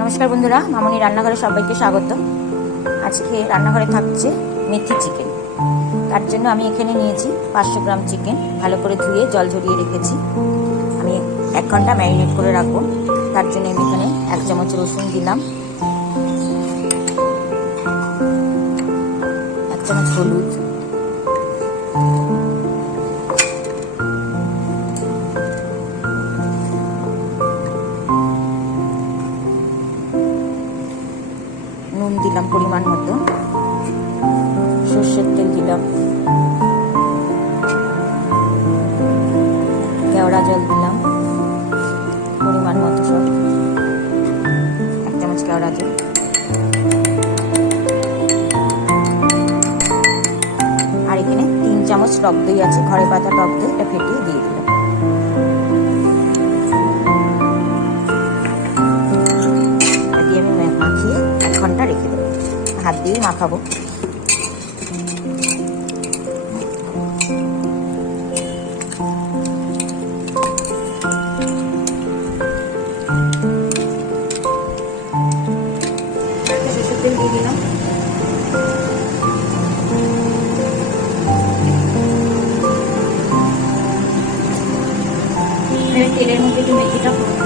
নমস্কার বন্ধুরা, মামনি রান্নাঘরে সবাইকে স্বাগত। আজকে রান্নাঘরে থাকছে মেথি চিকেন। তার জন্য আমি এখানে নিয়েছি পাঁচশো গ্রাম চিকেন। ভালো করে ধুয়ে জল ঝরিয়ে রেখেছি। আমি এক ঘণ্টা ম্যারিনেট করে রাখব। তার জন্য আমি এখানে এক চামচ রসুন দিলাম। এক চামচ হলুদ। নুন দিলাম পরিমাণ মতো। সর্ষের তেল দিলাম। কেওড়া জল দিলাম। পরিমাণ মতো সব। এক চামচ কেওড়া জল। আর এখানে তিন চামচ টক দই আছে। ঘরে পাতা টক দই এটা ফেটিয়ে দিয়ে দিলাম এবার তেলের মধ্যে একটু মেথিটা ফোড়ন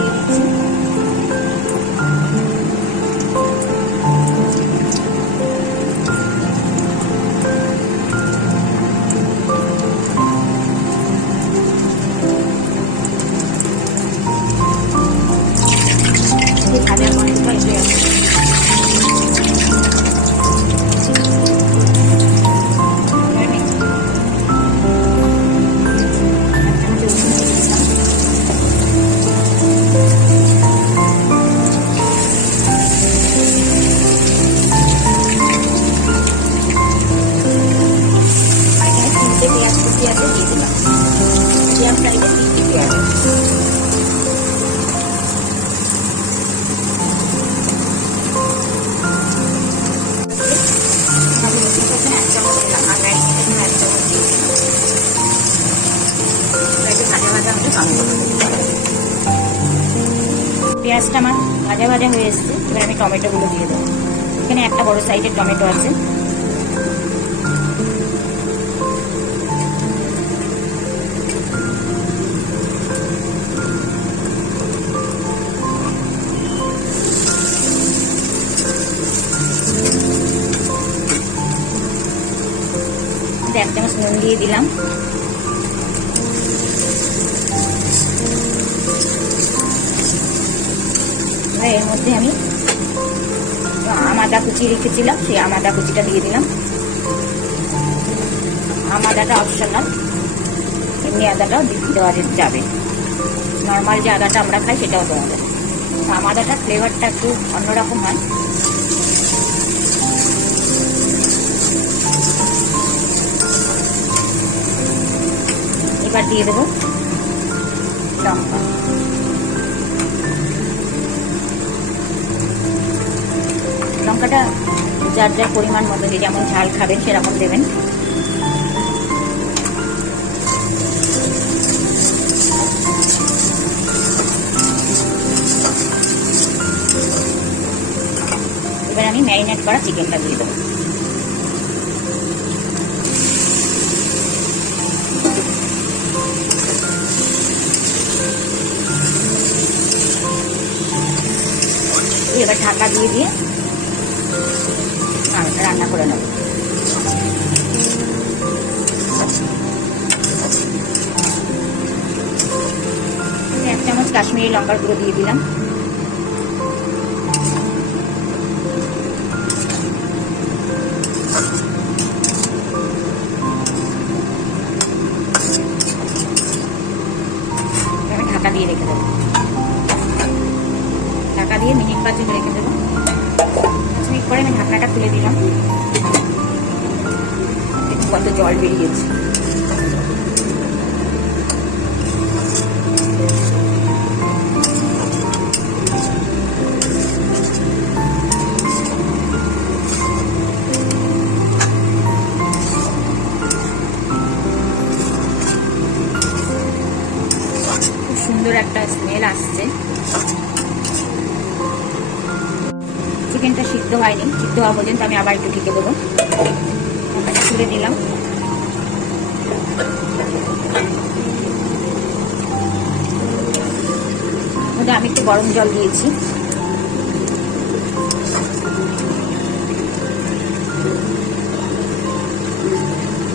পেঁয়াজটা আমার ভাজা ভাজা হয়ে এসছে। এবার আমি টমেটোগুলো দিয়ে দেবো। এখানে একটা বড় সাইজের টমেটো আছে। এক চামচ নুন দিয়ে দিলাম। এবার এর মধ্যে আমি আমাদা কুচি রেখেছিলাম, সেই আমাদা কুচিটা দিয়ে দিলাম। আমাদাটা অপশনাল এমনি আদাটাও দেওয়া যাবে। নর্মাল যে আদাটা আমরা খাই, সেটাও দেওয়া যাবে। আমাদাটা ফ্লেভারটা একটু অন্যরকম হয়। এবার দিয়ে দেবো লঙ্কা। লঙ্কাটা যার যার পরিমাণ মতো যে যেমন ঝাল খাবেন সেরকম দেবেন। এবার আমি ম্যারিনেট করা চিকেনটা দিয়ে দেবো। এবার ঢাকা দিয়ে দিয়ে রান্না করে নেব। এক চামচ কাশ্মীরি লঙ্কার গুঁড়ো দিয়ে দিলাম। ঢাকা দিয়ে রেখে দেবো। ঢাকা দিয়ে মিনিট পাঁচেক রেখে দেবো। পাঁচ পরে আমি ঢাকনাটা খুলে দিলাম। কত জল বেরিয়েছে। সুন্দর একটা স্মেল আসছে। সিদ্ধ হয়নি, সিদ্ধ হওয়া পর্যন্ত আমি আবার একটু ঢেকে দেবো। তুলে দিলাম মধ্যে আমি একটু গরম জল দিয়েছি।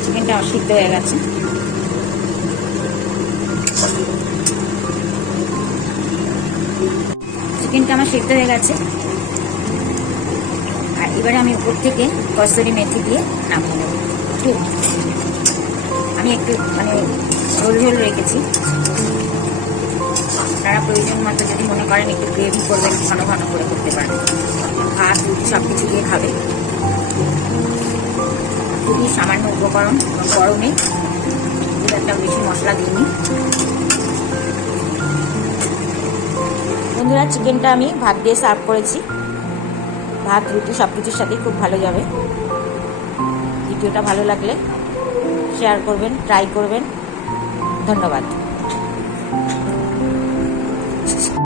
চিকেনটা অসিদ্ধ হয়ে গেছে। চিকেনটা আমার সিদ্ধ হয়ে গেছে। এবারে আমি উপর থেকে কস্তুরি মেথি দিয়ে নামিয়ে নেব। ঠিক আমি একটু মানে ঝোল ঝোল রেখেছি। আপনারা প্রয়োজন মতো যদি মনে করেন একটু গ্রেভি করবেন, ঘন ঘন করে করতে পারেন। ভাত রুটি সব কিছু দিয়ে খাবে। খুবই সামান্য উপকরণ, গরমে খুব একটা বেশি মশলা দিইনি। বন্ধুরা, চিকেনটা আমি ভাত দিয়ে সার্ভ করেছি। ভাত রুটি সব কিছুর সাথেই খুব ভালো যাবে। ভিডিওটা ভালো লাগলে শেয়ার করবেন ট্রাই করবেন। ধন্যবাদ।